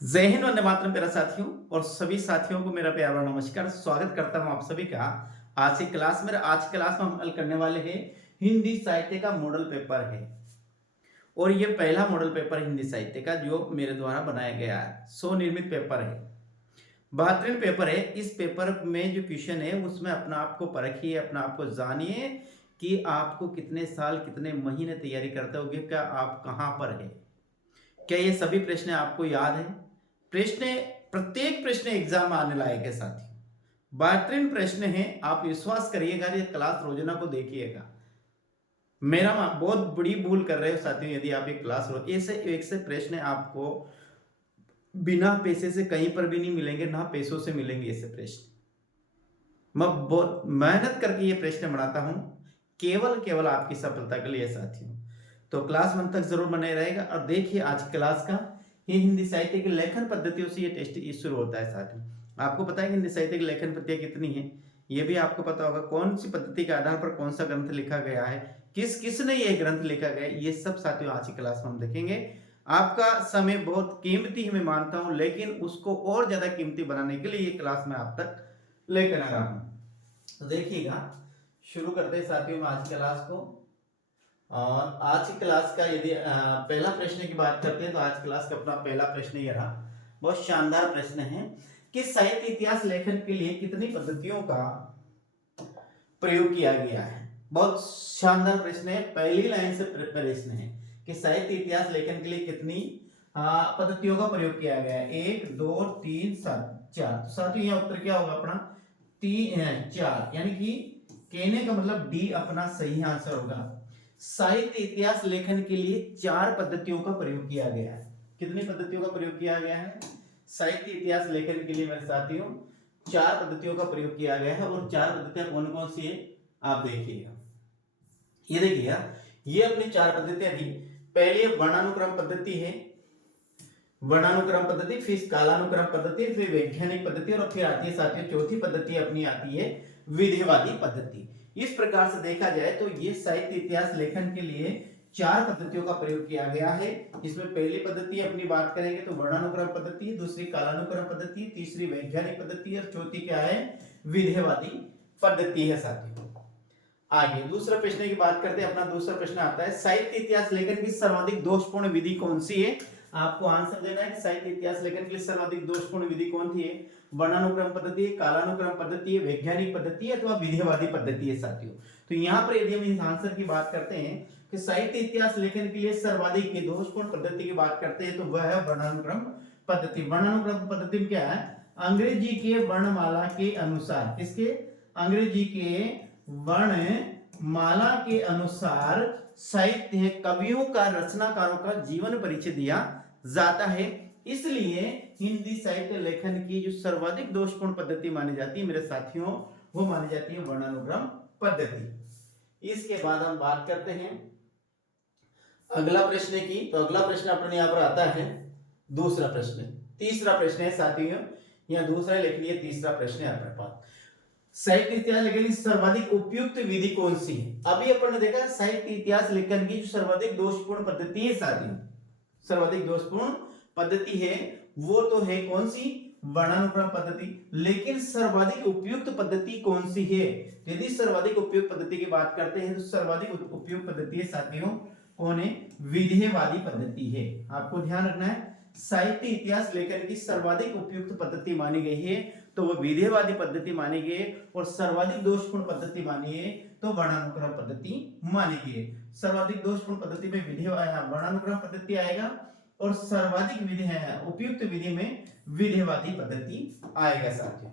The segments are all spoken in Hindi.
जय हिंद, वंदे मातरम प्यारे साथियों और सभी साथियों को मेरा प्यारा नमस्कार। स्वागत करता हूं आप सभी का आज की क्लास में। आज की क्लास में हम हल करने वाले हैं हिंदी साहित्य का मॉडल पेपर है और ये पहला मॉडल पेपर हिंदी साहित्य का जो मेरे द्वारा बनाया गया है। स्वनिर्मित पेपर है, बेहतरीन पेपर है। इस पेपर में जो क्वेश्चन है उसमें अपना आप को परखिए, अपना आप को जानिए कि आपको कितने साल कितने महीने तैयारी करते होगे, क्या आप कहाँ पर है, क्या ये सभी प्रश्न आपको याद है। प्रश्न, प्रत्येक प्रश्न एग्जाम में आने लायक है साथियों, बेहतरीन प्रश्न है। आप विश्वास करिएगा, ये क्लास रोजाना को देखिएगा। मेरा बहुत बड़ी भूल कर रहे हो साथियों यदि आप एक क्लास रोज ऐसे एक से प्रश्न आपको बिना पैसे से कहीं पर भी नहीं मिलेंगे, ना पैसों से मिलेंगे ऐसे प्रश्न। मैं बहुत मेहनत करके ये प्रश्न बनाता हूं केवल केवल आपकी सफलता के लिए साथियों। तो क्लास 1 तक जरूर बने रहेगा और देखिए आज क्लास का ये हिंदी साहित्य की लेखन पद्धतियों से ये टेस्ट शुरू होता है साथियों। आपको पता है कि हिंदी साहित्य की लेखन पद्धतियां कितनी है, ये भी आपको पता होगा। कौन सी पद्धति के आधार पर कौन सा ग्रंथ लिखा गया है, किस किसने ये ग्रंथ लिखा गया है, ये सब साथियों आज की क्लास में हम देखेंगे। आपका समय बहुत कीमती है मैं मानता हूं, लेकिन उसको और ज्यादा कीमती बनाने के लिए ये क्लास मैं आप तक लेकर आ रहा हूं। तो देखिएगा, शुरू करते हैं साथियों में आज की क्लास को। और आज की क्लास का यदि पहला प्रश्न की बात करते हैं तो आज क्लास का अपना पहला प्रश्न ये रहा। बहुत शानदार प्रश्न है कि साहित्य इतिहास लेखन के लिए कितनी पद्धतियों का प्रयोग किया गया है। बहुत शानदार प्रश्न है, पहली लाइन से प्रश्न है कि साहित्य इतिहास लेखन के लिए कितनी पद्धतियों का प्रयोग किया गया है। 1 2 3 7 4। तो साथियों यह उत्तर क्या होगा अपना 3 4, यानी कि कहने का मतलब डी अपना सही आंसर होगा। साहित्य इतिहास लेखन के लिए 4 पद्धतियों का प्रयोग किया गया है। कितनी पद्धतियों का प्रयोग किया गया है साहित्य इतिहास लेखन के लिए मेरे साथियों? 4 पद्धतियों का प्रयोग किया गया है। और 4 पद्धतियां कौन कौन सी है आप देखिएगा। ये देखिएगा, ये अपनी 4 पद्धतियां थी। पहली वर्णानुक्रम पद्धति है, वर्णानुक्रम पद्धति, फिर कालानुक्रम पद्धति, फिर वैज्ञानिक पद्धति और फिर आती है साथियों चौथी पद्धति अपनी आती है विधिवादी पद्धति। इस प्रकार से देखा जाए तो ये साहित्य इतिहास लेखन के लिए 4 पद्धतियों का प्रयोग किया गया है। इसमें पहली पद्धति अपनी बात करेंगे तो वर्णानुक्रम पद्धति, दूसरी कालानुक्रम पद्धति, तीसरी वैज्ञानिक पद्धति और चौथी क्या है विधिवादी पद्धति है साथियों। आगे दूसरा प्रश्न की बात करते हैं। अपना दूसरा प्रश्न आता है साहित्य इतिहास लेखन की सर्वाधिक दोषपूर्ण विधि कौन सी है। आपको आंसर देना है कि साहित्य इतिहास लेखन के लिए सर्वाधिक दोषपूर्ण विधि कौन सी है। वर्णानुक्रम पद्धति, कालानुक्रम पद्धति, वैज्ञानिक पद्धति अथवा विधिवादी पद्धति है साथियों। तो यहाँ पर यदि हम इस आंसर की बात करते हैं कि साहित्य इतिहास लेखन के लिए सर्वाधिक की दोषपूर्ण पद्धति की बात करते हैं तो वह है वर्णानुक्रम पद्धति। वर्णानुक्रम पद्धति में क्या है, अंग्रेजी के वर्णमाला के अनुसार, किसके, अंग्रेजी के वर्णमाला के अनुसार साहित्य कवियों का, रचनाकारों का जीवन परिचय दिया जाता है। इसलिए हिंदी साहित्य लेखन की जो सर्वाधिक दोषपूर्ण पद्धति मानी जाती है मेरे साथियों, वो मानी जाती है वर्णानुक्रम पद्धति। इसके बाद हम बात करते हैं अगला प्रश्न की। तो अगला प्रश्न अपने यहां पर आता है दूसरा प्रश्न, तीसरा प्रश्न है साथियों, यहां दूसरा लिख लिए, तीसरा प्रश्न है अपने पास साहित्य इतिहास लेखन की सर्वाधिक उपयुक्त विधि कौन सी है। अभी अपन ने देखा साहित्य इतिहास लेखन की जो सर्वाधिक दोषपूर्ण पद्धति है साथियों, सर्वाधिक दोषपूर्ण पद्धति है वो तो है कौन सी, वर्णानुक्रम पद्धति। लेकिन सर्वाधिक उपयुक्त पद्धति कौन सी है, यदि सर्वाधिक उपयुक्त पद्धति की बात करते हैं तो सर्वाधिक उपयुक्त पद्धति है साथियों कौन है, विधिवादी पद्धति है। आपको ध्यान रखना है साहित्य इतिहास लेखन की सर्वाधिक उपयुक्त पद्धति मानी गई है तो वह विधिवादी पद्धति मानी गई है। और सर्वाधिक दोषपूर्ण पद्धति मानी है तो वर्णानुक्रम पद्धति मानी गई है। सर्वाधिक दोषपूर्ण पद्धति में वर्णानुक्रम पद्धति आएगा और सर्वाधिक विधि है उपयुक्त विधि में विधिवादी पद्धति आएगा साथियों।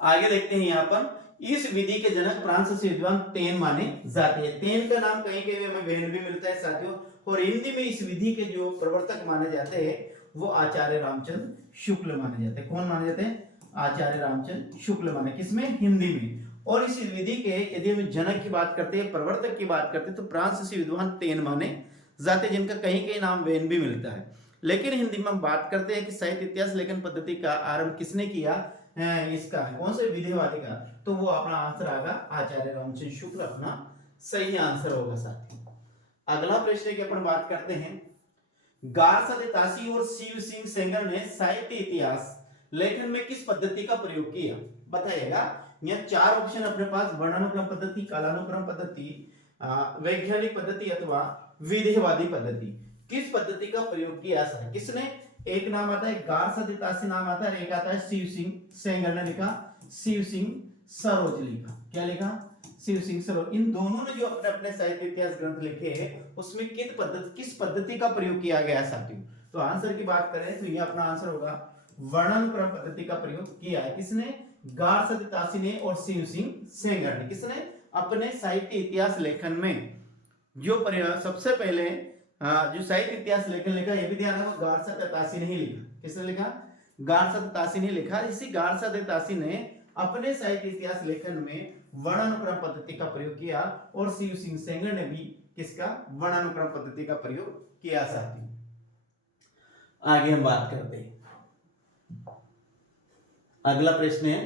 आगे देखते हैं यहाँ पर इस विधि के जनक फ्रांसीसी विद्वान तेन माने जाते हैं। तेन का नाम कहीं कहीं हमें वेन भी मिलता है साथियों। और हिंदी में इस विधि के जो प्रवर्तक माने जाते हैं वो आचार्य रामचंद्र शुक्ल माने जाते हैं। कौन माने जाते हैं, आचार्य रामचंद्र शुक्ल माने, किसमें, हिंदी में। और इस विधि के यदि हम जनक की बात करते हैं, प्रवर्तक की बात करते हैं तो फ्रांसीसी विद्वान तेन माने जाते हैं, जिनका कहीं कहीं नाम वेन भी मिलता है। लेकिन हिंदी में हम बात करते हैं कि साहित्य इतिहास लेखन पद्धति का आरंभ किसने किया, इसका कौन से विधिवादी का, तो वो अपना आंसर आएगा आचार्य रामचंद्र शुक्ल, अपना सही आंसर होगा साथियों। अगला प्रश्न की अपन बात करते हैं गारसादेतासी और शिव सिंह सेंगर ने साहित्य इतिहास लेखन में किस पद्धति का प्रयोग किया? बताइएगा। यहाँ चार ऑप्शन अपने पास, वर्णानुक्रम पद्धति, कालानुक्रम पद्धति, वैज्ञानिक पद्धति अथवा विधिवादी पद्धति। किस पद्धति का प्रयोग किया है? किसने? एक नाम आता है गारसादेतासी नाम आता है, एक आता है शिव सिंह सेंगर ने लिखा, शिव सिंह सरोज लिखा। क्या लिखा? शिव सिंह सरोज। इन दोनों ने जो अपने अपने साहित्य इतिहास ग्रंथ लिखे हैं उसमें किस पद्धति का प्रयोग किया गया साथियों? तो आंसर की बात करें तो ये अपना आंसर होगा वर्णानुक्रम पद्धति का प्रयोग किया है। किसने? गारसादेतासी ने और शिव सिंह सेंगर ने। किसने? अपने साहित्य इतिहास लेखन में जो सबसे पहले जो साहित्य इतिहास लेखन लिखा, ये भी ध्यान रखो, गारसादेतासी ने ही लिखा। किसने लिखा? गारसादेतासी ने लिखा। इसी गारसादेतासी ने अपने साहित्य इतिहास लेखन में वर्णानुक्रम पद्धति का प्रयोग किया और शिव सिंह सेंगर ने भी किसका? वर्णानुक्रम पद्धति का प्रयोग किया साथियों। आगे हम बात करते हैं। अगला प्रश्न है,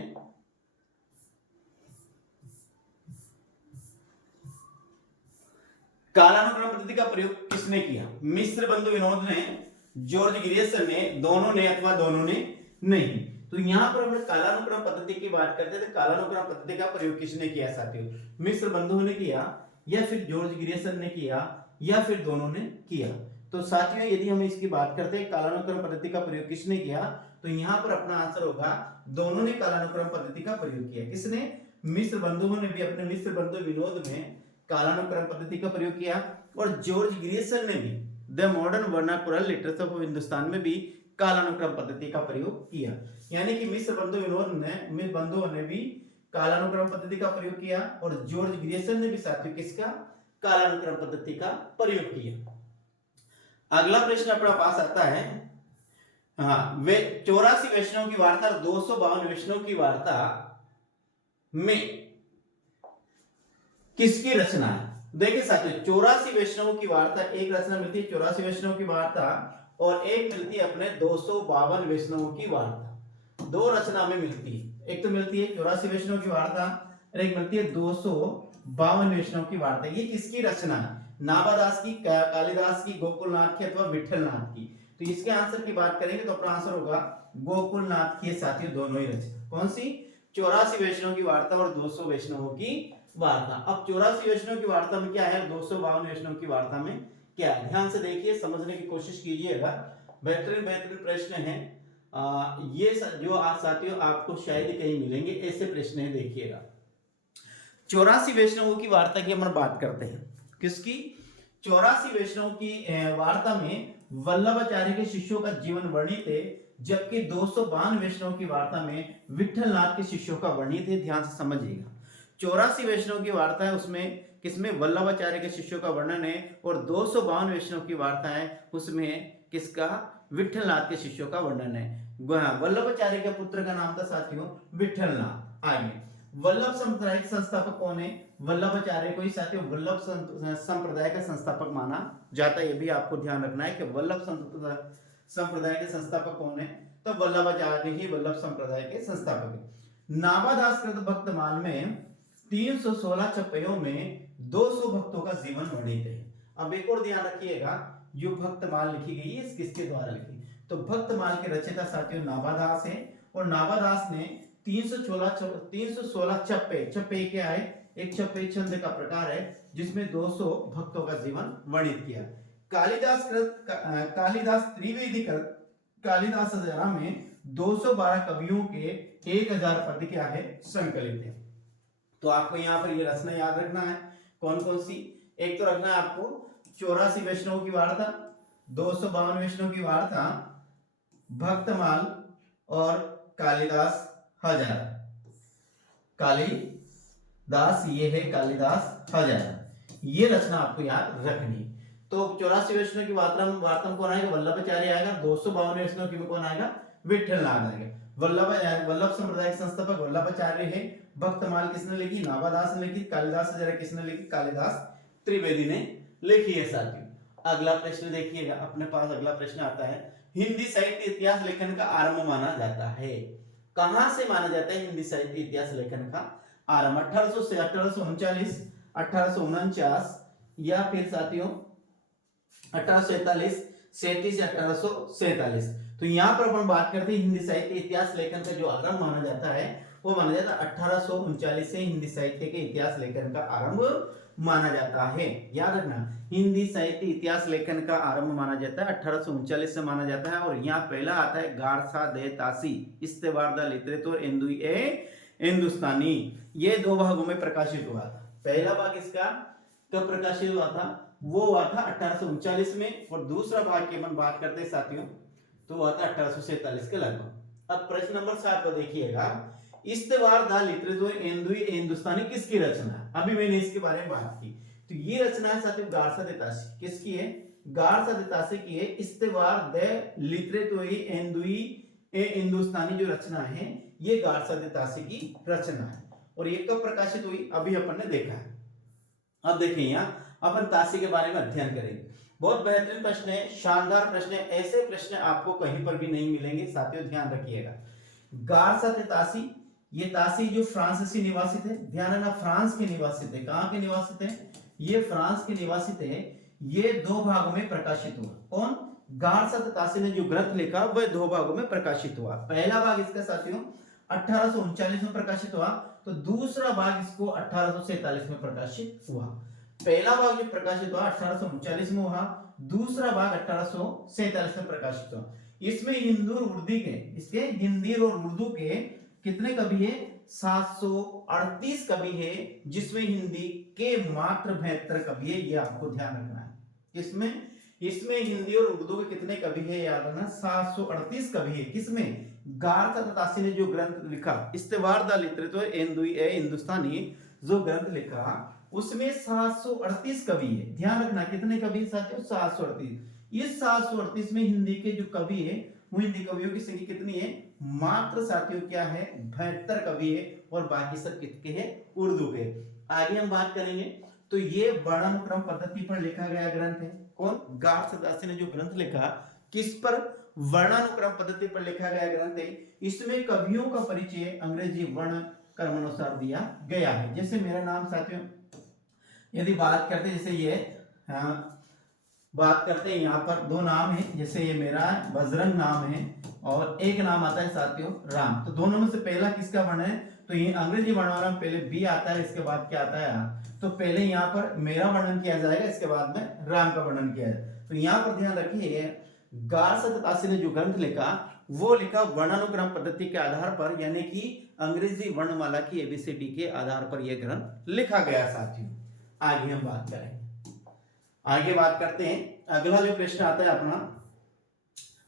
कालानुक्रम पद्धति का प्रयोग किसने किया? मिस्र बंधु विनोद ने, जॉर्ज ग्रियर्सन ने, दोनों ने अथवा दोनों ने नहीं। तो यहाँ पर हम कालानुक्रम पद्धति की बात करते हैं तो कालानुक्रम पद्धति का प्रयोग किसने किया साथियों? मिस्र बंधु ने किया, या फिर जॉर्ज ग्रियर्सन ने किया, या फिर दोनों ने किया। तो साथियों यदि हम इसकी बात करते हैं कालानुक्रम पद्धति का प्रयोग किसने किया, तो यहाँ पर अपना आंसर होगा दोनों ने कालानुक्रम पद्धति का प्रयोग किया। किसने? मिस्र बंधुओं ने भी अपने मिस्र बंधु विनोद में कालानुक्रम पद्धति का प्रयोग किया और जॉर्ज ग्रियर्सन ने भी the modern vernacular literature of Hindustan में भी कालानुक्रम पद्धति का प्रयोग किया। यानी कि मिस्र बंधुओं ने भी कालानुक्रम पद्धति का प्रयोग किया और जॉर्ज ग्रियर्सन ने भी साथियों किसका? कालानुक्रम पद्धति का प्रयोग किया। अगला प्रश्न अपने पास आता है, हाँ, वे 84 वैष्णव की वार्ता, 252 वैष्णव की वार्ता में किसकी रचना है? देखिए साथियों 84 वैष्णव की वार्ता, एक रचना मिलती है 84 वैष्णव की वार्ता और एक मिलती है अपने 252 वैष्णव की वार्ता। दो रचना में मिलती है, एक तो मिलती है 84 वैष्णव की वार्ता और एक मिलती है 252 वैष्णव की वार्ता। ये किसकी रचना है? नाभादास की, कालिदास की, गोकुलनाथ की अथवा विठलनाथ की? तो इसके आंसर की बात करेंगे तो अपना आंसर होगा गोकुलनाथ की साथियों, दोनों ही रचना। कौन सी? 84 वैष्णव की वार्ता और 200 वैष्णवों की वार्ता। अब 84 वैष्णव की वार्ता में क्या है, 252 वैष्णव की वार्ता में क्या है? ध्यान से देखिए, समझने की कोशिश कीजिएगा। बेहतरीन प्रश्न है। ये जो आज साथियों आपको शायद कहीं मिलेंगे, ऐसे प्रश्न है, देखिएगा। 84 वैष्णवों की वार्ता की हम बात करते हैं। किसकी? 84 वैष्णव की वार्ता में वल्लभाचार्य के शिष्यों का जीवन वर्णित है, जबकि 252 वैष्णव की वार्ता में विठलनाथ के शिष्यों का वर्णित है। ध्यान से समझिएगा। 84 वैष्णव की वार्ता है, उसमें किसमें? वल्लभाचार्य के शिष्यों का वर्णन है और 252 वैष्णव की वार्ता है, उसमें किसका? विठलनाथ के शिष्यों का वर्णन है। वल्लभाचार्य के पुत्र का नाम था साथियों विठलनाथ। आगे वल्लभ संप्रदाय के संस्थापक कौन है? वल्लभाचार्य को ही साथियों वल्लभ संप्रदाय का संस्थापक माना जाता है। ये भी आपको ध्यान रखना है कि वल्लभ संप्रदाय के संस्थापक कौन है? तो वल्लभाचार्य ही वल्लभ संप्रदाय के संस्थापक है। नाभादास कृत भक्तमाल में 316 चप्पयों में 200 भक्तों का जीवन वर्णित है। अब एक और ध्यान रखिएगा, जो भक्तमाल लिखी गई है किसके द्वारा लिखी? तो भक्तमाल के रचयिता साथियों नाभादास है और नाभादास ने 316 चप्पे क्या है? एक चप्पे छंद का प्रकार है जिसमें 200 भक्तों का जीवन वर्णित किया। कालिदास त्रिवेदी कालिदास हजारा में 212 कवियों के 1000 पद क्या है? संकलित है। तो आपको यहाँ पर ये रचना याद रखना है। कौन कौन सी? एक तो रखना है आपको 84 वैष्णव की वार्ता, 252 वैष्णव की वार्ता, भक्तमाल और कालिदास हजारा। कालिदास, ये है कालिदास हजारा, ये रचना आपको याद रखनी। तो 84 वैष्णव की वार्ता में कौन आएगा? वल्लभाचार्य आएगा। 252 वैष्णव की में कौन आएगा? विठलनाथ आएगा। वल्लभ संप्रदाय के संस्थापक वल्लभाचार्य है। भक्तमाल किसने लिखी? नाभादास ने लिखी। कालिदास हजारा किसने लिखी? कालिदास त्रिवेदी ने लिखी है साथियों। अगला प्रश्न देखिएगा, अपने पास अगला प्रश्न आता है, हिंदी साहित्य इतिहास लेखन का आरंभ माना जाता है। कहां से माना जाता है हिंदी साहित्य इतिहास लेखन का आरंभ? 1800 से 1839, 1849 या फिर साथियों 1841, 37 या 1847। तो यहाँ पर अपन बात करते हैं हिंदी साहित्य इतिहास लेखन का जो आरंभ माना जाता है वो माना जाता है 1839 से हिंदी साहित्य के इतिहास लेखन का आरंभ माना जाता है। याद रखना, हिंदी साहित्य इतिहास लेखन का आरंभ माना जाता है 1839 से माना जाता है। और यहाँ पहला आता है गारसा दे तासी इस्तेवार द लिटरेचर एंदुई ए हिंदुस्तानी। ये दो भागों में प्रकाशित हुआ था। पहला भाग इसका कब प्रकाशित हुआ था? वो हुआ था 1839 में। और दूसरा भाग की हम बात करते हैं साथियों तो हुआ था 1847 के लगभग। अब प्रश्न नंबर 7 पर देखिएगा, इस्तेवार द लिटरेचर एंदुई हिंदुस्तानी किसकी रचना है? अभी मैंने इसके बारे में बात की। तो ये रचना है साथियों गारसा दे तासी। किसकी है? गारसा दे तासी की है। इस्तेवार द लिटरेचर एंदुई हिंदुस्तानी जो रचना है ये गारसा दे तासी की रचना है। और ये कब प्रकाशित हुई अभी अपन ने देखा है। अब देखिए यहाँ अपन तासी के बारे में अध्ययन करेंगे। बहुत बेहतरीन प्रश्न है, शानदार प्रश्न है। ऐसे प्रश्न आपको कहीं पर भी नहीं मिलेंगे साथियों, ध्यान रखिएगा। गारसा दे तासी, ये तासी जो फ्रांसीसी निवासी थे, ध्यान रखना फ्रांस के निवासी थे। कहाँ के निवासी थे? ये फ्रांस के निवासी थे। ये दो भागों में प्रकाशित हुआ। कौन? गारसा दे तासी ने जो ग्रंथ लिखा वह दो भागों में प्रकाशित हुआ। पहला भाग इसका साथियों 1839 में प्रकाशित हुआ, तो दूसरा भाग इसको 1847 में प्रकाशित हुआ। पहला भाग जो प्रकाशित हुआ 1839 में हुआ, दूसरा भाग 1847 में प्रकाशित हुआ। इसमें हिंदू और उर्दू के, इसके हिंदी और उर्दू के कितने कवि है? 738 कवि है, जिसमें हिंदी के मात्र 72 कवि है। ये आपको ध्यान रखना है। इसमें हिंदी और उर्दू के कितने कवि है? याद रखना 738 कवि है। किसमें? गारसा दे तासी ने जो ग्रंथ लिखा इस्तेवार द लिटरेचर एंदुई ए हिंदुस्तानी जो ग्रंथ लिखा उसमें 738 कवि है। ध्यान रखना कितने कवि साथियों? 738। इस 738 में हिंदी के जो कवि है वो हिंदी कवियों की संख्या कितनी है? मात्र साथियों क्या है? 72 कवि है। और बाकी सब किसके हैं? उर्दू के। आगे हम बात करेंगे। तो ये वर्णानुक्रम पद्धति पर लिखा गया ग्रंथ है। कौन? गारसा दे तासी ने जो ग्रंथ लिखा किस पर? वर्णानुक्रम पद्धति पर लिखा गया ग्रंथ है। इसमें कवियों का परिचय अंग्रेजी वर्ण क्रमानुसार दिया गया है। जैसे मेरा नाम साथियों, यदि बात करते जैसे ये बात करते हैं यहाँ पर दो नाम है, जैसे ये मेरा बजरंग नाम है और एक नाम आता है साथियों राम। तो दोनों में से पहला किसका वर्ण है? तो ये अंग्रेजी वर्ण में पहले बी आता है, इसके बाद क्या आता है? तो पहले यहाँ पर मेरा वर्णन किया जाएगा, इसके बाद में राम का वर्णन किया जाएगा। तो यहाँ पर ध्यान रखिए, गारसा दे तासी ने जो ग्रंथ लिखा वो लिखा वर्णानुक्रम पद्धति के आधार पर, यानी कि अंग्रेजी वर्णमाला की एबीसीडी के आधार पर यह ग्रंथ लिखा गया साथियों। आगे हम बात करेंगे। आगे बात करते हैं। अगला जो प्रश्न आता है अपना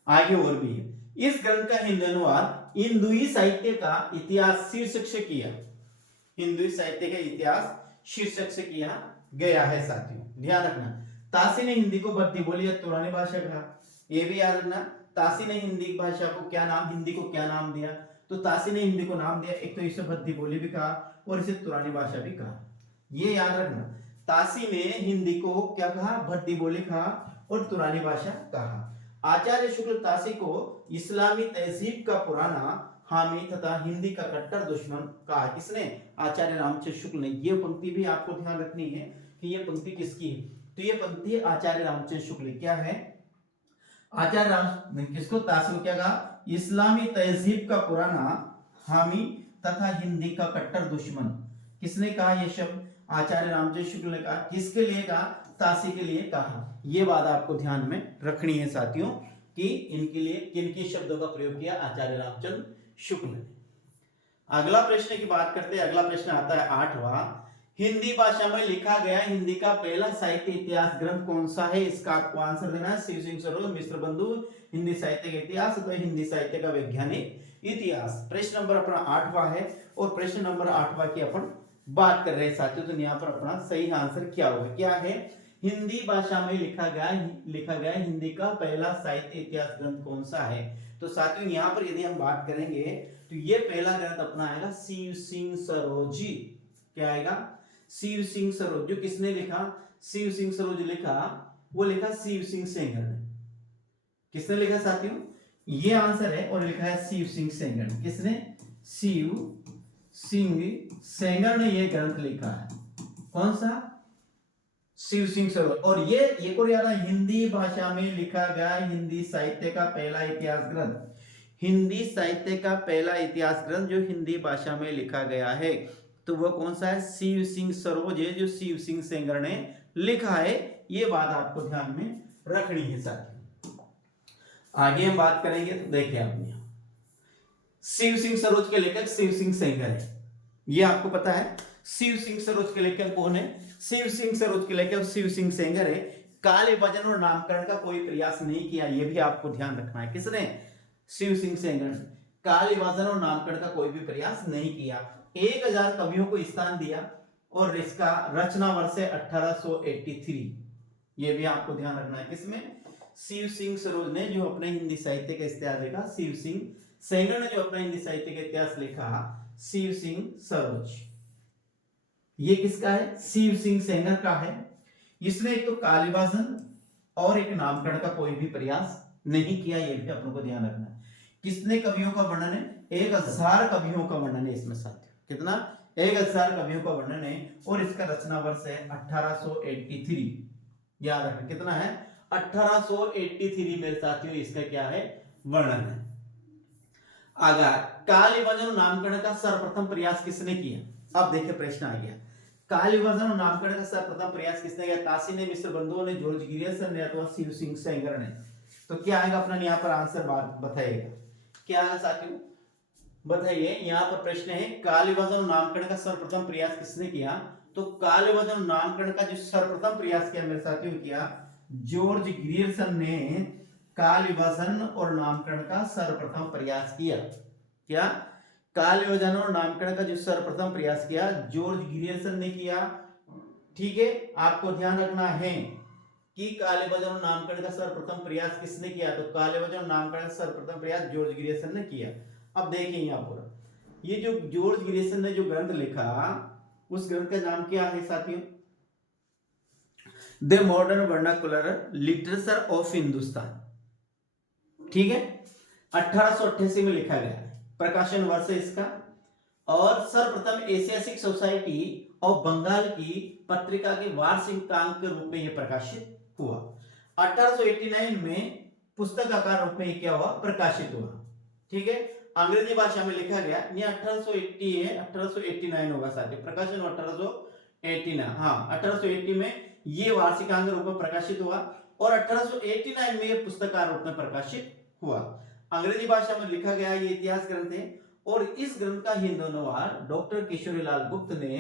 आगे और भी है। इस ग्रंथ का हिंदी अनुवाद हिंदुई साहित्य का इतिहास शीर्षक से किया। हिंदुई साहित्य का इतिहास शीर्षक से किया गया है साथियों। ध्यान रखना, तासी ने हिंदी को बद्दी बोली या तुरानी भाषा कहा। ये भी याद रखना, तासी ने हिंदी भाषा को क्या नाम, हिंदी को क्या नाम दिया? तो तासी ने हिंदी को नाम दिया, एक तो इसे बद्दी बोली भी कहा और इसे तुरानी भाषा भी कहा। ये याद रखना, तासी ने हिंदी को क्या कहा? भद्दी बोली कहा और तुरानी भाषा कहा। आचार्य शुक्ल तासी को इस्लामी तहजीब का पुराना हामी तथा हिंदी का कट्टर दुश्मन कहा। किसने? आचार्य रामचंद्र शुक्ल ने। ये पंक्ति भी आपको ध्यान रखनी है कि ये पंक्ति किसकी है। तो ये पंक्ति आचार्य रामचंद्र शुक्ल क्या है? आचार्य राम ने किसको? तासी को क्या कहा? इस्लामी तहजीब का पुराना हामी तथा हिंदी का कट्टर दुश्मन। किसने कहा ये शब्द? आचार्य रामचंद्र शुक्ल ने कहा। किसके लिए कहा? तासी के लिए कहा। ये बात आपको ध्यान में रखनी है साथियों कि इनके लिए किन शब्दों का प्रयोग किया आचार्य रामचंद्र शुक्ल ने। अगला प्रश्न की बात करते हैं। अगला प्रश्न आता है 8वां। हिंदी भाषा में लिखा गया हिंदी का पहला साहित्य इतिहास ग्रंथ कौन सा है? इसका आपको आंसर देना है। शिव सिंह सरोज, मिश्र बंधु, हिंदी साहित्य का इतिहास, तो हिंदी साहित्य का वैज्ञानिक इतिहास। प्रश्न नंबर अपना 8वां है और प्रश्न नंबर 8वां की अपन बात कर रहे हैं साथियों। तो यहाँ पर अपना सही आंसर क्या होगा? क्या है? हिंदी भाषा में लिखा गया हिंदी का पहला साहित्य इतिहास ग्रंथ कौन सा है? तो साथियों यहाँ पर यदि हम बात करेंगे तो ये पहला ग्रंथ अपना आएगा शिव सिंह सरोजी। क्या आएगा? शिव सिंह सरोज। जो किसने लिखा? शिव सिंह सरोज लिखा, वो लिखा शिव सिंह सेंगर ने। किसने लिखा साथियों? ये आंसर है और लिखा है शिव सिंह सेंगर ने। किसने? शिव सिंह सेंगर ने ये ग्रंथ लिखा है। कौन सा? शिव सिंह सरोज। और ये एक और याद है, हिंदी भाषा में लिखा गया हिंदी साहित्य का पहला इतिहास ग्रंथ, हिंदी साहित्य का पहला इतिहास ग्रंथ जो हिंदी भाषा में लिखा गया है, तो वो कौन सा है? शिव सिंह सरोज है, जो शिव सिंह सेंगर ने लिखा है। ये बात आपको ध्यान में रखनी है साथियों। आगे हम बात करेंगे, तो देखिए आपने शिव सिंह सरोज के लेखक शिव सिंह सेंगर है, ये आपको पता है। शिव सिंह सरोज के लेखक कौन है? शिव सिंह सरोज के लेखक शिव सिंह सेंगर है। काले वजन और नामकरण का कोई प्रयास नहीं किया, ये भी आपको ध्यान रखना है। किसने? शिव सिंह सेंगर ने काले वजन और नामकरण का कोई भी प्रयास नहीं किया। 1000 कवियों को स्थान दिया और इसका रचना वर्ष है 1883, ये भी आपको ध्यान रखना है। किसमें? शिव सिंह सरोज ने जो अपने हिंदी साहित्य का इतिहास लिखा, शिव सिंह सेंगर ने जो अपना हिंदी साहित्य का इतिहास लिखा, शिव सिंह सरोज। ये किसका है? शिव सिंह सेंगर का है। इसने एक तो कालीवासन और एक नामकरण का कोई भी प्रयास नहीं किया, ये भी अपनों को ध्यान रखना है। कितने कवियों का वर्णन है? 1000 कवियों का वर्णन है इसमें साथियों। कितना? 1000 कवियों का वर्णन है और इसका रचना वर्ष है 1883। याद रखना कितना है? 1883 मेरे साथियों इसका क्या है? वर्णन है। आगे कालीवजन नामकरण का सर्वप्रथम प्रयास किसने किया? अब देखिए प्रश्न आ गया, कालीवजन और नामकरण का सर्वप्रथम प्रयास किसने किया? ताशी ने, मिश्र बंधुओं ने, जॉर्ज ग्रियर्सन ने अथवा शिव सिंह सेंगर ने। तो क्या आएगा अपना यहाँ पर आंसर बताइएगा, क्या आएगा साथियों? बताइए। यहाँ पर प्रश्न है कालीवजन और नामकरण का सर्वप्रथम प्रयास किसने किया? तो कालीवजन नामकरण का जो सर्वप्रथम प्रयास किया मेरे साथियों, किया जॉर्ज ग्रियर्सन ने कालीवजन और नामकरण का सर्वप्रथम प्रयास किया। क्या? कालीवजन और नामकरण का जो सर्वप्रथम प्रयास किया जॉर्ज ग्रियर्सन ने किया। ठीक है, आपको ध्यान रखना है कि कालीवजन और नामकरण का सर्वप्रथम प्रयास किसने किया? तो कालीवजन और नामकरण का सर्वप्रथम प्रयास जॉर्ज ग्रियर्सन ने किया। अब देखिए यहाँ पूरा, ये जो जॉर्ज ग्रियर्सन ने जो ग्रंथ लिखा, उस ग्रंथ का नाम क्या है साथियों? The modern vernacular literature of Hindustan. ठीक है, 1888 में लिखा गया है, प्रकाशन वर्ष है इसका। और सर्वप्रथम एशियाटिक सोसाइटी ऑफ बंगाल की पत्रिका के वार्षिक अंक के रूप में यह प्रकाशित हुआ। 1889 में पुस्तक आकार रूप में यह क्या हुआ? प्रकाशित हुआ। ठीक है, अंग्रेजी भाषा में लिखा गया। ये 1880 है, 1889 होगा साथियों, प्रकाशन 1889। हाँ, 1880 में ये वार्षिक अंक रूप में प्रकाशित हुआ और 1889 में ये पुस्तकार रूप में प्रकाशित हुआ। अंग्रेजी भाषा में लिखा गया ये इतिहास ग्रंथ है और इस ग्रंथ का हिंदी अनुवाद डॉक्टर किशोरीलाल गुप्त ने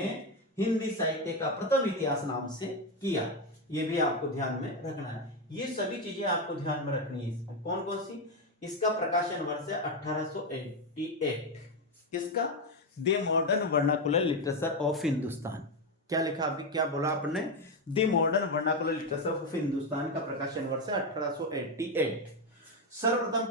हिंदी साहित्य का प्रथम इतिहास नाम से किया। ये भी आपको ध्यान में रखना है, ये सभी चीजें आपको ध्यान में रखनी है। इसमें कौन कौन सी? इसका प्रकाशन वर्ष है 1888। किसका? The modern vernacular literature of Hindustan. क्या लिखा अभी, क्या बोला आपने? The modern vernacular literature of Hindustan का प्रकाशन वर्ष है 1888। सर्वप्रथम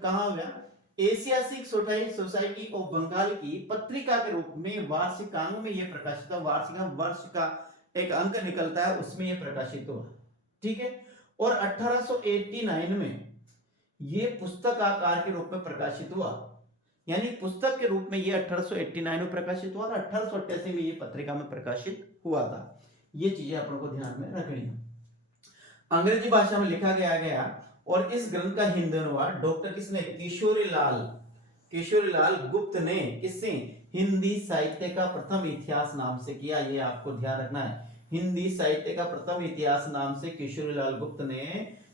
कहां हो गया? एशियाटिक सोसाइटी ऑफ बंगाल की पत्रिका के रूप में वार्षिक अंक में यह प्रकाशित हुआ। वार्षिक वर्ष का एक अंक निकलता है, उसमें यह प्रकाशित हुआ। ठीक है, और 1889 में यह पुस्तक आकार के रूप में प्रकाशित हुआ, यानी पुस्तक के रूप में यह 1889 में प्रकाशित हुआ और 1888 में यह पत्रिका में प्रकाशित हुआ था। ये चीजें आप लोगों को ध्यान में रखनी है। अंग्रेजी भाषा में लिखा गया और इस ग्रंथ का हिंदी अनुवाद डॉक्टर किसने? किशोरीलाल गुप्त ने। किससे? हिंदी साहित्य का प्रथम इतिहास नाम से किया। ये आपको ध्यान रखना है, हिंदी साहित्य का प्रथम इतिहास नाम से किशोरीलाल गुप्त ने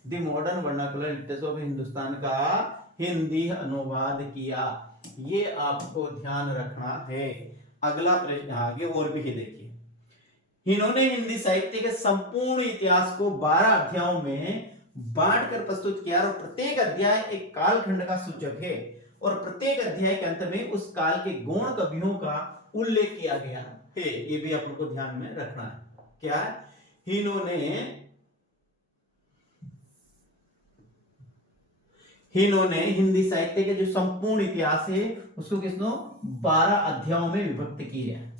the modern vernacular literature of Hindustan का हिंदी अनुवाद किया। ये आपको ध्यान रखना है। अगला प्रश्न आगे और भी देखिए, इन्होंने हिंदी साहित्य के संपूर्ण इतिहास को 12 अध्यायों में बांटकर प्रस्तुत किया और प्रत्येक अध्याय एक कालखंड का सूचक है और प्रत्येक अध्याय के अंत में उस काल के गौण कवियों का उल्लेख किया गया है। ये भी आप लोग को ध्यान में रखना है। क्या? इन्होंने हिंदी साहित्य के जो संपूर्ण इतिहास है उसको किसने 12 अध्यायों में विभक्त किया है।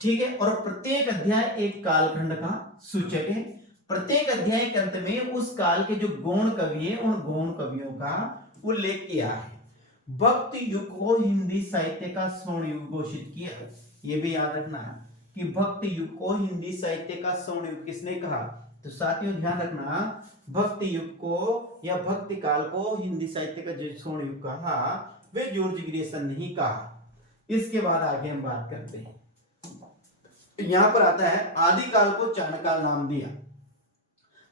ठीक है, और प्रत्येक अध्याय एक कालखंड का सूचक है। प्रत्येक अध्याय के अंत में उस काल के जो गौण कवि है उन गौण कवियों का उल्लेख किया है। भक्त युग को हिंदी साहित्य का स्वर्ण युग घोषित किया, ये भी याद रखना है। कि भक्ति युग को हिंदी साहित्य का स्वर्ण युग किसने कहा? तो साथियों ध्यान रखना, भक्ति युग को या भक्ति काल को हिंदी साहित्य का जो स्वर्ण युग कहा वे जॉर्ज ग्रियर्सन ने ही कहा। इसके बाद आगे हम बात करते हैं। यहां पर आता है आदिकाल को चाणकाल नाम दिया।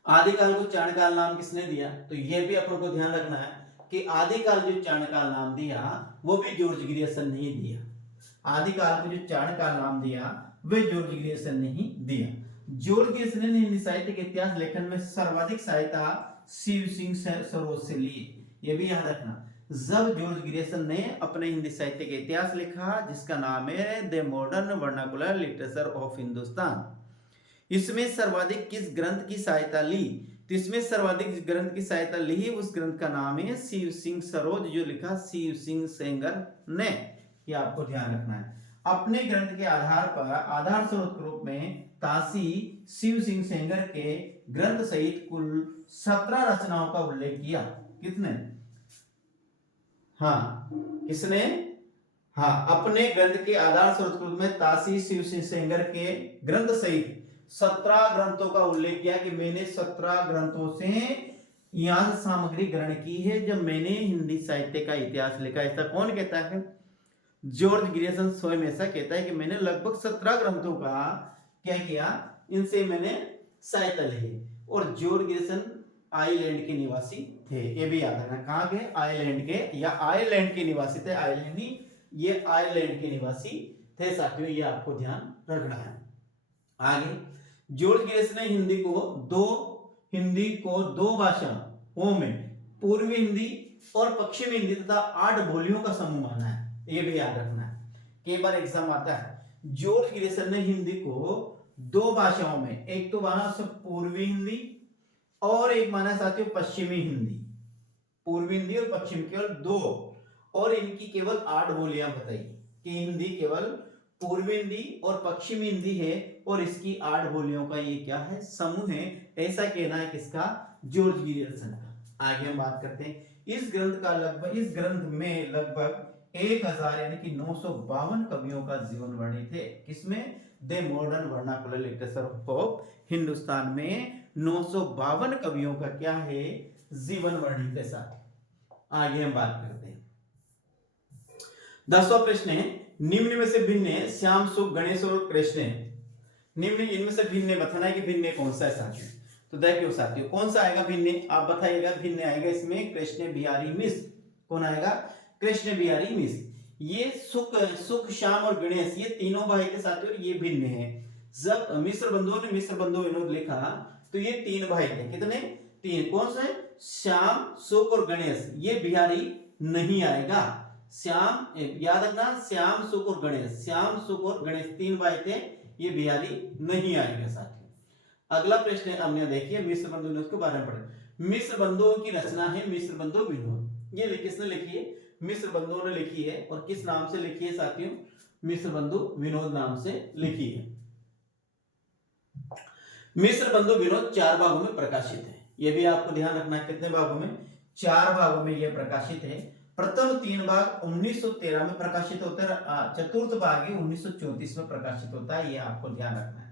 आदिकाल को चाणकाल नाम किसने दिया? तो यह भी अपन को ध्यान रखना है कि आदिकाल जो चाणकाल नाम दिया वो भी जॉर्ज ग्रियर्सन ने ही दिया। आदिकाल को जो चाणकाल नाम दिया वे जॉर्ज ग्रियर्सन ने ही दिया। जॉर्ज ग्रियर्सन ने हिंदी साहित्य के इतिहास लेखन में सर्वाधिक सहायता शिव सिंह सरोज से ली। यह भी याद रखना, जब जॉर्ज ग्रियर्सन ने अपने हिंदी साहित्य के इतिहास लिखा जिसका नाम है the modern vernacular literature of Hindustan, इसमें सर्वाधिक किस ग्रंथ की सहायता ली? तो इसमें सर्वाधिक ग्रंथ की सहायता ली, उस ग्रंथ का नाम है शिव सिंह सरोज, जो लिखा शिव सिंह सेंगर ने। ये आपको ध्यान रखना है। अपने ग्रंथ के आधार पर आधार स्रोत के रूप में तासी शिव सिंह सेंगर के ग्रंथ सहित कुल 17 रचनाओं का उल्लेख किया। कितने? हाँ, किसने? हाँ, अपने ग्रंथ के आधार स्रोत के रूप में तासी शिव सिंह सेंगर के ग्रंथ सहित 17 ग्रंथों का उल्लेख किया कि मैंने 17 ग्रंथों से यहां सामग्री ग्रहण की है जब मैंने हिंदी साहित्य का इतिहास लिखा। ऐसा कौन कहता है? जॉर्ज ग्रियर्सन स्वयं ऐसा कहता है कि मैंने लगभग 17 ग्रंथों का क्या किया, इनसे मैंने सहायता ली। और जॉर्ज ग्रियर्सन आयरलैंड के निवासी थे, ये भी याद रखना। कहां के? आयरलैंड के, या आयरलैंड के निवासी थे। आयरलैंड ही, ये आयरलैंड के निवासी थे साथियों, ये आपको ध्यान रखना है। आगे जॉर्ज ग्रियर्सन ने हिंदी को दो भाषाओं में, पूर्वी हिंदी और पश्चिमी हिंदी तथा 8 बोलियों का समूह माना है। ये भी याद रखना है, कई बार एग्जाम आता है। जॉर्ज ग्रियर्सन ने हिंदी को 2 भाषाओं में, एक तो माना पूर्वी हिंदी और एक माना साथियों पश्चिमी हिंदी। पूर्वी हिंदी और पश्चिम केवल 2, और इनकी केवल 8 बोलियां बताई कि हिंदी केवल पूर्वी हिंदी और पश्चिमी हिंदी है और इसकी 8 बोलियों का ये क्या है? समूह है। ऐसा कहना है किसका? जॉर्ज ग्रियर्सन का। आगे हम बात करते हैं। इस ग्रंथ में लगभग 1000 यानी कि 952 कवियों का जीवन वर्णित है। किसमें? The modern vernacular literature of Hindustan में 952 कवियों का क्या है? जीवन वर्णित है। साथ आगे हम बात करते हैं। 10वां प्रश्न है, निम्न में से भिन्न श्याम सुख गणेश और कृष्ण है। निम्न इनमें से भिन्न बताना है कि भिन्न कौन सा है साथियों। तो देखिए साथियों, कौन सा आएगा भिन्न? आप बताइएगा। भिन्न आएगा इसमें कृष्ण बिहारी मिश्र। कौन आएगा? कृष्ण बिहारी मिश्र। ये सुख श्याम और गणेश, ये तीनों भाई के साथियों ये भिन्न है। जब मिश्र बंधुओं ने मिश्र बंधु विनोद लिखा तो ये 3 भाई थे। कितने? 3। कौन से? श्याम, सुख और गणेश। ये बिहारी नहीं आएगा। श्याम, याद रखना, श्याम सुख और गणेश, श्याम सुख और गणेश 3 भाई थे, ये बिहारी नहीं आएगा साथियों। अगला प्रश्न हमने देखिए मिश्र बंधु विनोद के बारे में पढ़े। मिश्र बंधुओं की रचना है मिश्र बंधु विनोद। ये किसने लिखी है? मिश्र बंधुओं ने लिखी है। और किस नाम से लिखी है साथियों? मिश्र बंधु विनोद नाम से लिखी है। मिश्र बंधु विनोद 4 भागों में प्रकाशित है। यह भी आपको ध्यान रखना है। कितने भागों में? 4 भागों में यह प्रकाशित है। प्रथम 3 भाग 1913 में प्रकाशित होते हैं, चतुर्थ भाग 1934 में प्रकाशित होता है। ये आपको ध्यान रखना है।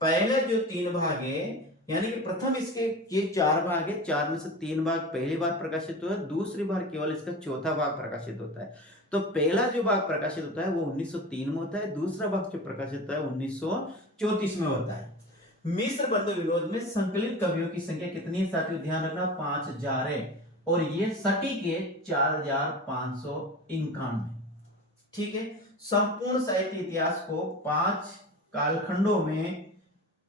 पहले जो 3 भाग है, यानी कि प्रथम इसके ये 4 भाग है, 4 में से 3 भाग पहली बार प्रकाशित हुआ है, दूसरी बार केवल इसका चौथा भाग प्रकाशित होता है। तो पहला जो भाग प्रकाशित होता है वो 1903 में होता है, दूसरा भाग जो प्रकाशित होता है 1934 में होता है। मिश्र बंधु विनोद में संकलित कवियों की संख्या कितनी है साथियों? ध्यान रखना, 5000 है। और ये सटीक है 4551। ठीक है। संपूर्ण साहित्य इतिहास को 5 कालखंडों में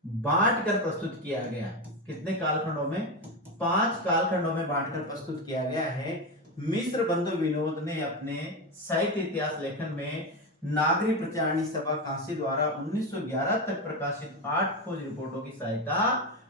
बांटकर प्रस्तुत किया गया। कितने कालखंडों में? 5 कालखंडों में बांटकर प्रस्तुत किया गया है। मिश्र बंधु विनोद ने अपने साहित्य इतिहास लेखन में नागरिक प्रचारणी सभा काशी द्वारा 1911 तक प्रकाशित 8 खोज रिपोर्टों की सहायता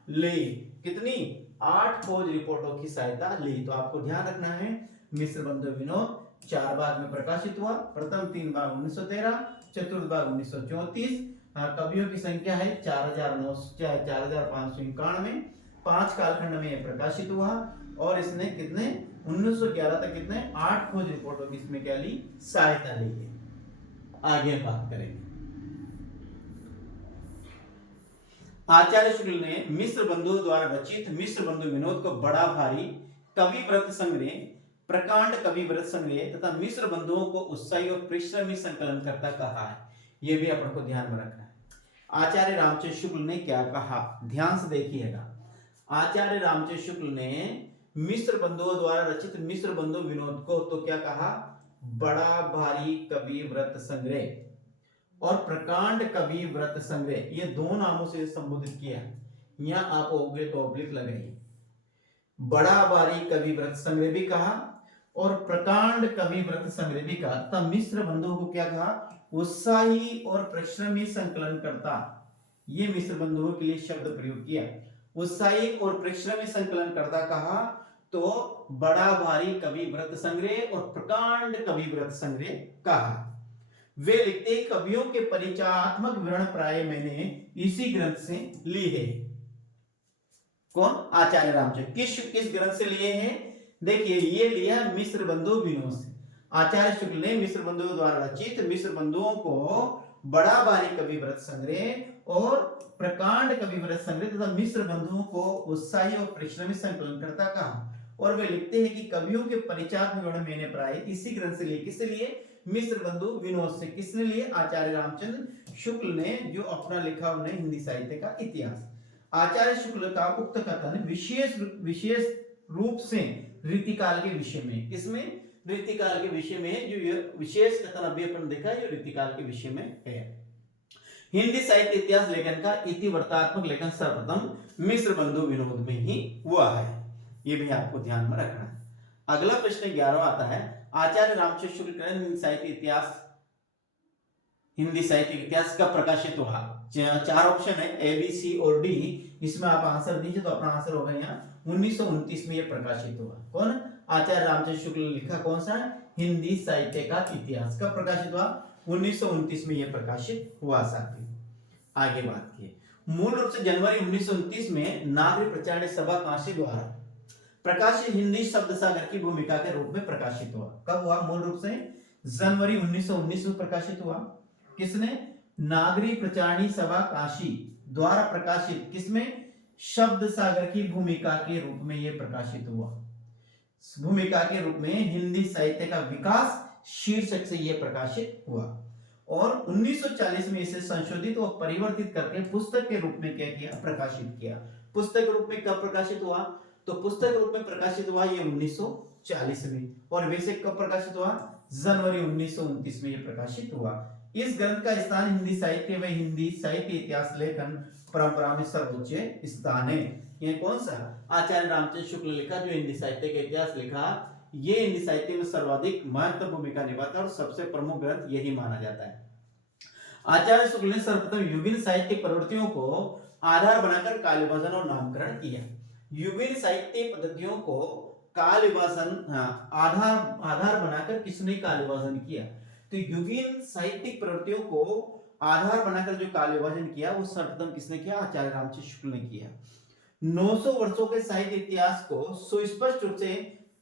ली। कितनी? 8 खोज रिपोर्टों की सहायता ली। तो आपको ध्यान रखना है, मिश्र बंधु विनोद 4 भाग में प्रकाशित हुआ। प्रथम 3 भाग 1913, चतुर्थ भाग 1934। कवियों की संख्या है 4551। 5 कालखंड में यह प्रकाशित हुआ और इसने कितने 1911 तक कितने 8 खोज रिपोर्टों की इसमें क्या ली? सहायता ली है। आगे बात करेंगे। आचार्य शुक्ल ने मिश्र बंधुओं द्वारा रचित मिश्र बंधु विनोद को बड़ा भारी कवि व्रत संग्रह, प्रकांड कवि व्रत संग्रह तथा मिश्र बंधुओं को उत्साही और परिश्रमी संकलन करता कहा है। ये भी अपन को ध्यान में रखना है। आचार्य रामचंद्र शुक्ल ने क्या कहा, ध्यान से देखिएगा। आचार्य रामचंद्र शुक्ल ने मिश्र बंधुओं द्वारा रचित मिश्र बंधु विनोद को तो क्या कहा, बड़ा भारी कवि व्रत संग्रह और प्रकांड कवि व्रत संग्रह, ये दो नामों से संबोधित किया। यहाँ आप ऑब्लिक लगाइए। बड़ा भारी कवि व्रत संग्रह भी कहा और प्रकांड कवि व्रत संग्रह भी कहा तथा मिश्र बंधुओं को क्या कहा, उत्साही और परिश्रमी संकलन करता। ये मिश्र बंधुओं के लिए शब्द प्रयोग किया, उत्साही और परिश्रमी संकलन करता कहा तो बड़ा भारी कवि व्रत संग्रह और प्रकांड कवि व्रत संग्रह कहा। वे लिखते कवियों के परिचयात्मक विवरण प्राय मैंने इसी ग्रंथ से ली है। कौन, आचार्य रामचंद्र। किस ग्रंथ से लिए हैं, देखिए ये लिया मिश्र बंधु विनोद से। आचार्य शुक्ल ने मिश्र बंधुओं द्वारा रचित मिश्र बंधुओं को बड़ा भारी कवि व्रत संग्रह और प्रकांड कवि व्रत संग्रह तथा मिश्र बंधुओं को उत्साही और परिश्रमी संकलन करता कहा। और वे लिखते हैं कि कवियों के परिचयात्मक विवरण मैंने प्राय इसी ग्रंथ से लिए। किससे लिए, मिश्र बंधु विनोद से। किसने लिए, आचार्य रामचंद्र शुक्ल ने, जो अपना लिखा उन्हें हिंदी साहित्य का इतिहास। आचार्य शुक्ल का उक्त कथन विशेष रूप से रीतिकाल के विषय में, इसमें रीतिकाल के विषय में, जो ये विशेष कथन अभी अपन देखा है, जो रीतिकाल के विषय में है। हिंदी साहित्य इतिहास लेखन का इतिवृत्तात्मक लेखन सर्वप्रथम मिश्र बंधु विनोद में ही हुआ है। ये भी आपको ध्यान में रखना है। अगला प्रश्न 11वां आता है, आचार्य रामचंद्र शुक्ल का हिंदी साहित्य इतिहास का प्रकाशित हुआ। 4 ऑप्शन है, ए, बी, सी और डी। इसमें आप आंसर दीजिए तो अपना आंसर होगा यहाँ 1929 में ये प्रकाशित हुआ। कौन, आचार्य रामचंद्र शुक्ल ने लिखा कौन सा, हिंदी साहित्य का इतिहास। कब प्रकाशित हुआ, 1929 में यह प्रकाशित हुआ। साथी आगे बात की, मूल रूप से जनवरी 1929 में नागरिक प्रचार सभा काशी द्वारा प्रकाशित हिंदी शब्द सागर की भूमिका के रूप में प्रकाशित हुआ। कब हुआ, मूल रूप से जनवरी 1919 में प्रकाशित हुआ। किसने, नागरिक प्रचारणी सभा काशी द्वारा प्रकाशित, किसमें, शब्द सागर की भूमिका के रूप में यह प्रकाशित हुआ। भूमिका के रूप में हिंदी साहित्य का विकास शीर्षक से यह प्रकाशित हुआ। और 1940 में इसे संशोधित और परिवर्तित करके पुस्तक के रूप में क्या किया, प्रकाशित किया। पुस्तक के रूप में कब प्रकाशित हुआ, तो पुस्तक के रूप में प्रकाशित हुआ ये 1940 में। और वैसे कब प्रकाशित हुआ, जनवरी 1929 में यह प्रकाशित हुआ। इस ग्रंथ का स्थान हिंदी साहित्य व हिंदी साहित्य इतिहास लेखन परंपरा में सर्वोच्च स्थान है। ये कौन सा, आचार्य रामचंद्र शुक्ल लिखा, जो हिंदी साहित्य का इतिहास लिखा, ये हिंदी साहित्य में सर्वाधिक महत्वपूर्ण भूमिका निभाता है और सबसे प्रमुख ग्रंथ यही माना जाता है। आचार्य शुक्ल ने सर्वप्रथम विभिन्न साहित्यिक प्रवृत्तियों को आधार बनाकर काल विभाजन और नामकरण किया। विभिन्न साहित्य पद्धतियों को काल विभाजन आधार बनाकर किसने काल विभाजन किया, तो विभिन्न साहित्यिक प्रवृत्तियों को आधार बनाकर जो काल विभाजन किया वो सर्वप्रथम किसने किया, आचार्य रामचंद्र शुक्ल ने किया। 900 वर्षों के साहित्य इतिहास को सुस्पष्ट रूप से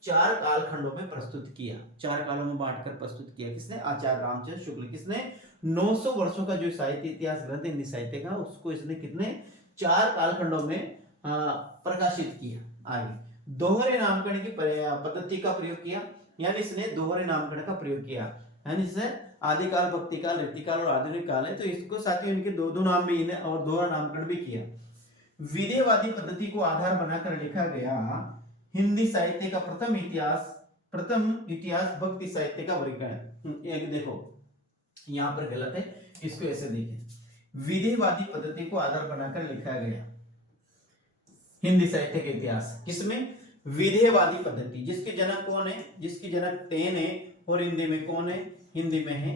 4 कालखंडों में प्रस्तुत किया, 4 कालों में बांटकर प्रस्तुत किया। किसने, आचार्य रामचंद्र शुक्ल। किसने, 900 वर्षों का जो साहित्य इतिहास ग्रंथ हिंदी साहित्य का, उसको इसने कितने, 4 कालखंडों में प्रकाशित किया। आगे दोहरे नामकरण की पद्धति का प्रयोग किया, यानी इसने दोहरे नामकरण का प्रयोग किया, यानी इसने आदिकाल, भक्तिकाल, रीतिकाल और आधुनिक काल है, तो इसको साथ ही इनके दो नाम भी इन्हें और दोहरा नामकरण भी किया। विधेयवादी पद्धति को आधार बनाकर लिखा गया हिंदी साहित्य का प्रथम इतिहास भक्ति साहित्य का वर्गीकरण। एक देखो यहाँ पर गलत है, इसको ऐसे देखिए, विधेयवादी पद्धति को आधार बनाकर लिखा गया हिंदी साहित्य का इतिहास। किसमें, विधेयवादी पद्धति, जिसके जनक कौन है, जिसकी जनक तेन है, और हिंदी में कौन है, हिंदी में है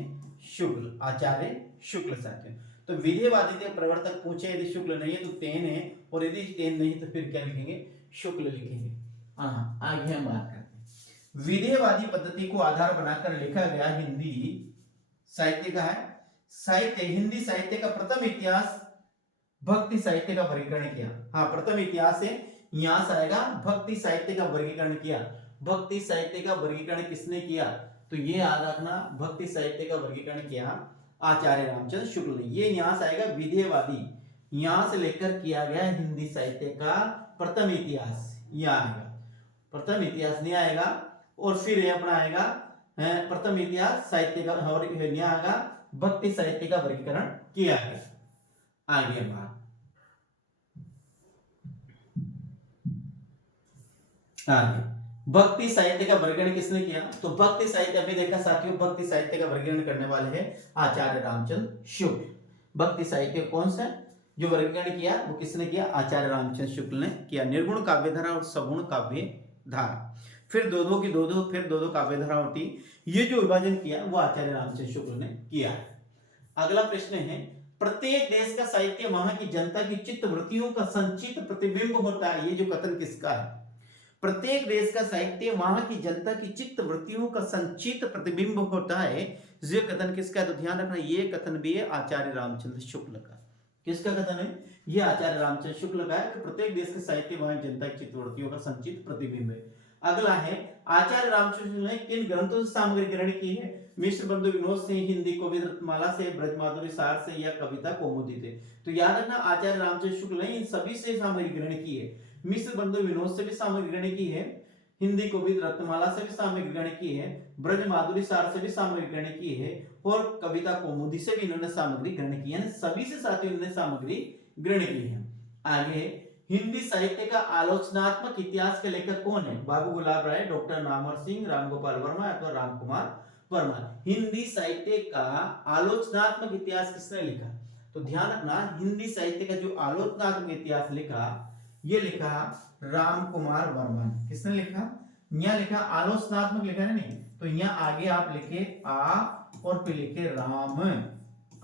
शुक्ल, आचार्य शुक्ल। साथियों तो विधेयवादी के प्रवर्तक पूछे, यदि शुक्ल नहीं है तो तेन है, और यदि तेन नहीं तो फिर क्या लिखेंगे, शुक्ल लिखेंगे। आगे हम बात करते हैं। विधेयवादी पद्धति को आधार बनाकर लिखा गया हिंदी साहित्य का है हिंदी साहित्य का प्रथम इतिहास भक्ति साहित्य का वर्गीकरण किया। प्रथम इतिहास है, यहां से आएगा भक्ति साहित्य का वर्गीकरण किया। भक्ति साहित्य का वर्गीकरण किसने किया, तो ये याद रखना, भक्ति साहित्य का वर्गीकरण किया आचार्य रामचंद्र शुक्ल ने। ये यहां से आएगा विधेयवादी, यहां से लेकर किया गया हिंदी साहित्य का प्रथम इतिहास, यह आएगा। प्रथम इतिहास नहीं आएगा, और फिर ये अपना आएगा प्रथम इतिहास साहित्य का, और यहाँ आएगा भक्ति साहित्य का वर्गीकरण किया गया। आगे बात आगे भक्ति साहित्य का वर्गीकरण किसने किया? तो भक्ति साहित्य अभी देखा साथियों, भक्ति साहित्य का वर्गीकरण करने वाले हैं आचार्य रामचंद्र शुक्ल। भक्ति साहित्य कौन सा जो वर्गीकरण किया वो किसने किया? आचार्य रामचंद्र शुक्ल ने किया। निर्गुण काव्य धारा और सगुण काव्य धारा, फिर दो दो काव्य धारा होती, ये जो विभाजन किया वो आचार्य रामचंद्र शुक्ल ने किया। अगला प्रश्न है, प्रत्येक देश का साहित्य वहां की जनता की चित्त वृत्तियों का संचित प्रतिबिंब होता है। ये जो कथन किसका है? प्रत्येक देश का साहित्य वहां की जनता की चित्त वृत्तियों का संचित प्रतिबिंब होता है। ये कथन किसका है? तो ध्यान रखना, ये कथन भी है आचार्य रामचंद्र शुक्ल का। किसका कथन है? ये आचार्य रामचंद्र शुक्ल का है कि प्रत्येक देश के साहित्य वहां जनता की चित्त वृत्तियों का संचित प्रतिबिंब है। अगला है, आचार्य रामचंद्र शुक्ल ने किन ग्रंथों से सामग्री ग्रहण की है? मिश्र बंधु विनोद से, हिंदी कविता रत्नमाला से, ब्रजमाधुरी सार से, या कविता कौमुदी से। तो याद रखना, आचार्य रामचंद्र शुक्ल ने इन सभी से सामग्री ग्रहण की है। मिश्र बंधु विनोद से भी सामग्री ग्रहण की है, हिंदी कविता रत्नमाला से भी सामग्री ग्रहण की है, ब्रजमाधुरी सार से भी सामग्री ग्रहण की है, और कविता कौमुदी से भी इन्होंने सामग्री ग्रहण की है। सभी से साथियों इन्होंने सामग्री ग्रहण की है। आगे, हिंदी साहित्य का आलोचनात्मक इतिहास के लेखक कौन है? बाबू गुलाब राय, डॉक्टर नामवर सिंह, रामगोपाल वर्मा अथवा रामकुमार वर्मा। हिंदी साहित्य का आलोचनात्मक इतिहास किसने लिखा? तो ध्यान रखना, हिंदी साहित्य का जो आलोचनात्मक इतिहास लिखा, ये लिखा रामकुमार वर्मा ने। किसने लिखा? यहाँ लिखा आलोचनात्मक लिखा है नहीं, तो यहाँ आगे आप लिखे आ और फिर लिखे राम,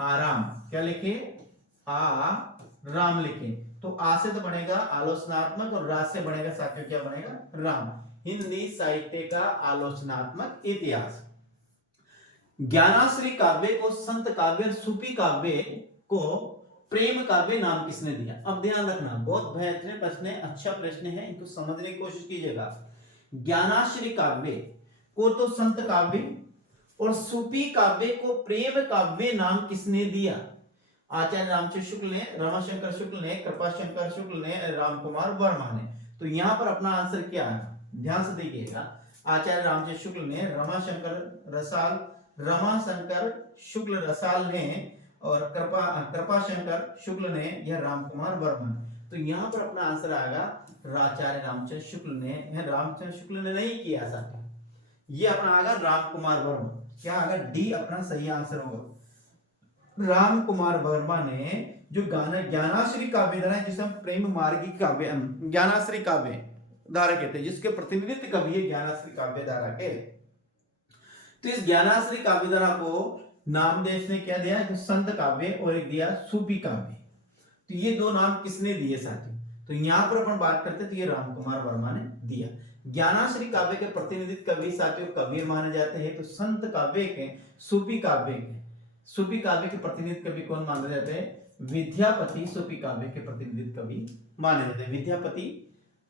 आराम। क्या लिखे? आ राम लिखे, तो आ से तो बनेगा आलोचनात्मक और रा से बनेगा साथियों क्या बनेगा? राम। हिंदी साहित्य का आलोचनात्मक इतिहास। ज्ञानाश्री काव्य को संत काव्य, सूफी काव्य को प्रेम काव्य नाम किसने दिया? अब ध्यान रखना, बहुत बेहतरीन प्रश्न है, अच्छा प्रश्न है, इनको समझने की कोशिश कीजिएगा। ज्ञानाश्री काव्य को तो संत काव्य और सूफी काव्य को प्रेम काव्य नाम किसने दिया? आचार्य रामचंद्र शुक्ल ने, रमाशंकर शुक्ल ने, कृपाशंकर शुक्ल ने, रामकुमार वर्मा ने। तो यहां पर अपना आंसर क्या है? ध्यान से देखिएगा, आचार्य रामचंद्र शुक्ल ने, रमाशंकर शुक्ल रसाल ने, और कृपाशंकर शुक्ल ने, यह रामकुमार वर्मा ने। तो यहाँ पर अपना आंसर आएगा आचार्य रामचंद्र शुक्ल ने। रामचंद्र शुक्ल ने नहीं किया साथ, ये अपना आएगा रामकुमार वर्मा। क्या आएगा? डी अपना सही आंसर होगा। रामकुमार वर्मा ने जो गाना ज्ञानाश्री काव्य धारा, जिसे हम प्रेम मार्गी काव्य, ज्ञानाश्री काव्य धारा कहते हैं, जिसके प्रतिनिधित्व कवि है ज्ञानाश्री काव्य धारा के। तो इस ज्ञानाश्री काव्य धारा को नामदेव ने क्या दिया? संत काव्य, और एक दिया सूफी काव्य। तो ये दो नाम किसने दिए साथियों? तो यहाँ पर अपन बात करते तो ये रामकुमार वर्मा ने दिया। ज्ञानाश्री काव्य के प्रतिनिधित्व कवि साथियों कबीर माने जाते हैं। तो संत काव्य के, सूफी काव्य के, सूफी काव्य के प्रतिनिधित्व कवि कौन माने जाते हैं? विद्यापति सूफी काव्य के प्रतिनिधित्व कवि माने जाते हैं। विद्यापति,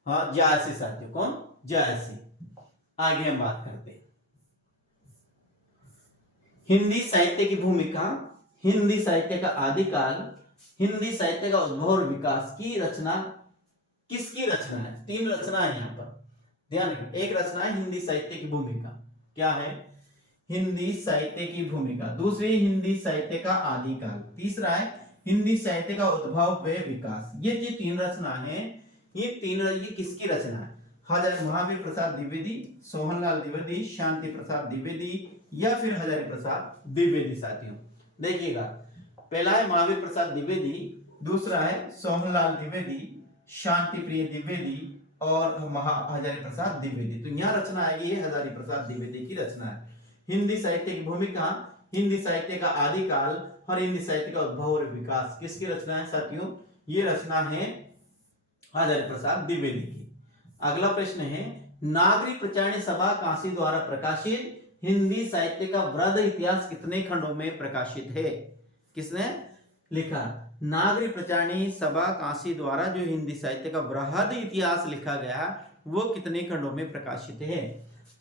हाँ, जायसी साथियों, कौन? जायसी। आगे हम बात करते हैं हिंदी साहित्य की भूमिका, हिंदी साहित्य का आदिकाल, हिंदी साहित्य का उद्भव और विकास की रचना किसकी रचना है? तीन रचना है यहाँ पर, ध्यान रखिए। एक रचना है हिंदी साहित्य की भूमिका, क्या है? हिंदी साहित्य की भूमिका। दूसरी हिंदी साहित्य का आदिकाल। तीसरा है हिंदी साहित्य का उद्भव व विकास। ये जो तीन रचना है, ये किसकी रचना है? महावीर प्रसाद द्विवेदी, सोहनलाल द्विवेदी, शांति प्रसाद द्विवेदी, या फिर हजारी प्रसाद द्विवेदी साथियों। देखिएगा, पहला है महावीर प्रसाद द्विवेदी, दूसरा है सोहनलाल द्विवेदी, शांति प्रिय द्विवेदी, और हजारी प्रसाद द्विवेदी। तो यहाँ रचना आएगी ये हजारी प्रसाद द्विवेदी की रचना है। हिंदी साहित्य की भूमिका, हिंदी साहित्य का आदिकाल और हिंदी साहित्य का उद्भव और विकास किसकी रचना है साथियों? ये रचना है हजारी प्रसाद द्विवेदी की। अगला प्रश्न है, नागरी प्रचारणी सभा काशी द्वारा प्रकाशित हिंदी साहित्य का वृहद इतिहास कितने खंडों में प्रकाशित है? किसने लिखा? नागरी प्रचारणी सभा काशी द्वारा जो हिंदी साहित्य का वृहद इतिहास लिखा गया वो कितने खंडों में प्रकाशित है?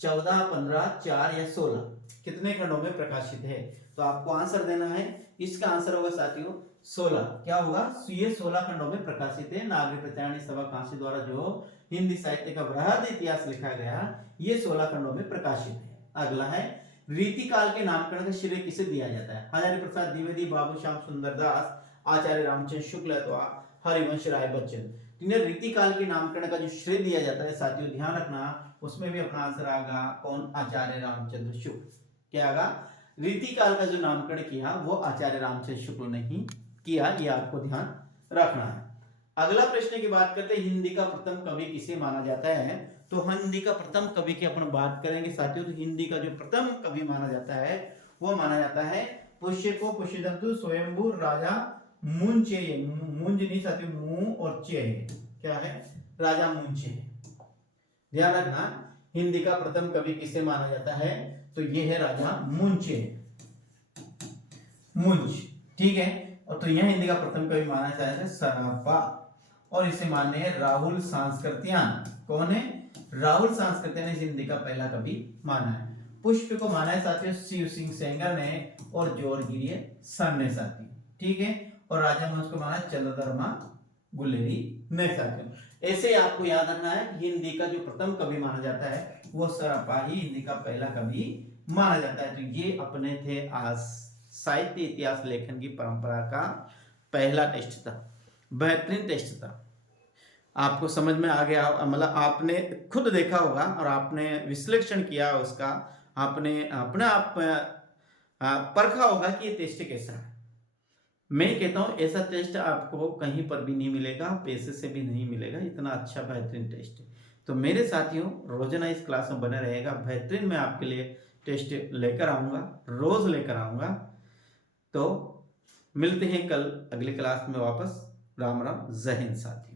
14, 15, 4 या 16? कितने खंडों में प्रकाशित है? तो आपको आंसर देना है। इसका आंसर होगा साथियों 16 क्या होगा, ये 16 खंडों में प्रकाशित है। नागरिक प्रचारणी सभा कांसी द्वारा जो हिंदी साहित्य का वृहद इतिहास लिखा गया, ये 16 खंडों में प्रकाशित है। अगला है रीतिकाल के नामकरण का श्रेय किसे दिया जाता है? हजारी प्रसाद द्विवेदी, बाबू श्याम सुंदर दास, आचार्य रामचंद्र शुक्ल अथवा हरिवंश राय बच्चन। इन्हें रीतिकाल के नामकरण का जो श्रेय दिया जाता है साथियों, ध्यान रखना, उसमें भी अपना आंसर आएगा कौन, आचार्य रामचंद्र शुक्ल। क्या आएगा, रीतिकाल का जो नामकरण किया वो आचार्य रामचंद्र शुक्ल ने ही किया, ये आपको ध्यान रखना है। अगला प्रश्न की बात करते हैं, हिंदी का प्रथम कवि किसे माना जाता है? तो हिंदी का प्रथम कवि की अपन बात करेंगे साथियों। तो हिंदी का जो प्रथम कवि माना जाता है वो माना जाता है पुष्य को पुष्यदंतु स्वयंभू राजा मुंचे, मुंज नहीं साथियों, मुंह और चे क्या है, राजा मुंचे। ध्यान रखना, हिंदी का प्रथम कवि किसे माना जाता है? तो ये है राजा मुंचे, मुंज, ठीक है। और तो यह हिंदी का प्रथम कवि माना जाता है सरापा, और इसे माने है राहुल सांस्कृत्यान। कौन है? राहुल सांस्कृत्यान ने हिंदी का पहला कवि माना है। पुष्प को माना है साथियों शिव सिंह सेंगर ने और जोरगिरी सन ने साथियों, ठीक है। और राजा वंश को माना चंद्रधर्मा गुलेरी ने साथियों। ऐसे आपको याद रखना है, हिंदी का जो प्रथम कवि माना जाता है वो सरापा ही हिंदी का पहला कवि माना जाता है। तो ये अपने थे आज साहित्य इतिहास लेखन की परंपरा का पहला टेस्ट था, बेहतरीन टेस्ट था। आपको समझ में आ गया, मतलब आपने खुद देखा होगा और आपने विश्लेषण किया उसका, आपने अपने आप परखा होगा कि ये टेस्ट कैसा है। मैं कहता हूं ऐसा टेस्ट आपको कहीं पर भी नहीं मिलेगा, पैसे से भी नहीं मिलेगा, इतना अच्छा बेहतरीन टेस्ट है। तो मेरे साथियों रोजाना इस क्लास में बने रहेगा, बेहतरीन मैं आपके लिए टेस्ट लेकर आऊंगा, रोज लेकर आऊंगा। तो मिलते हैं कल अगली क्लास में वापस। राम राम, जय हिंद साथियों।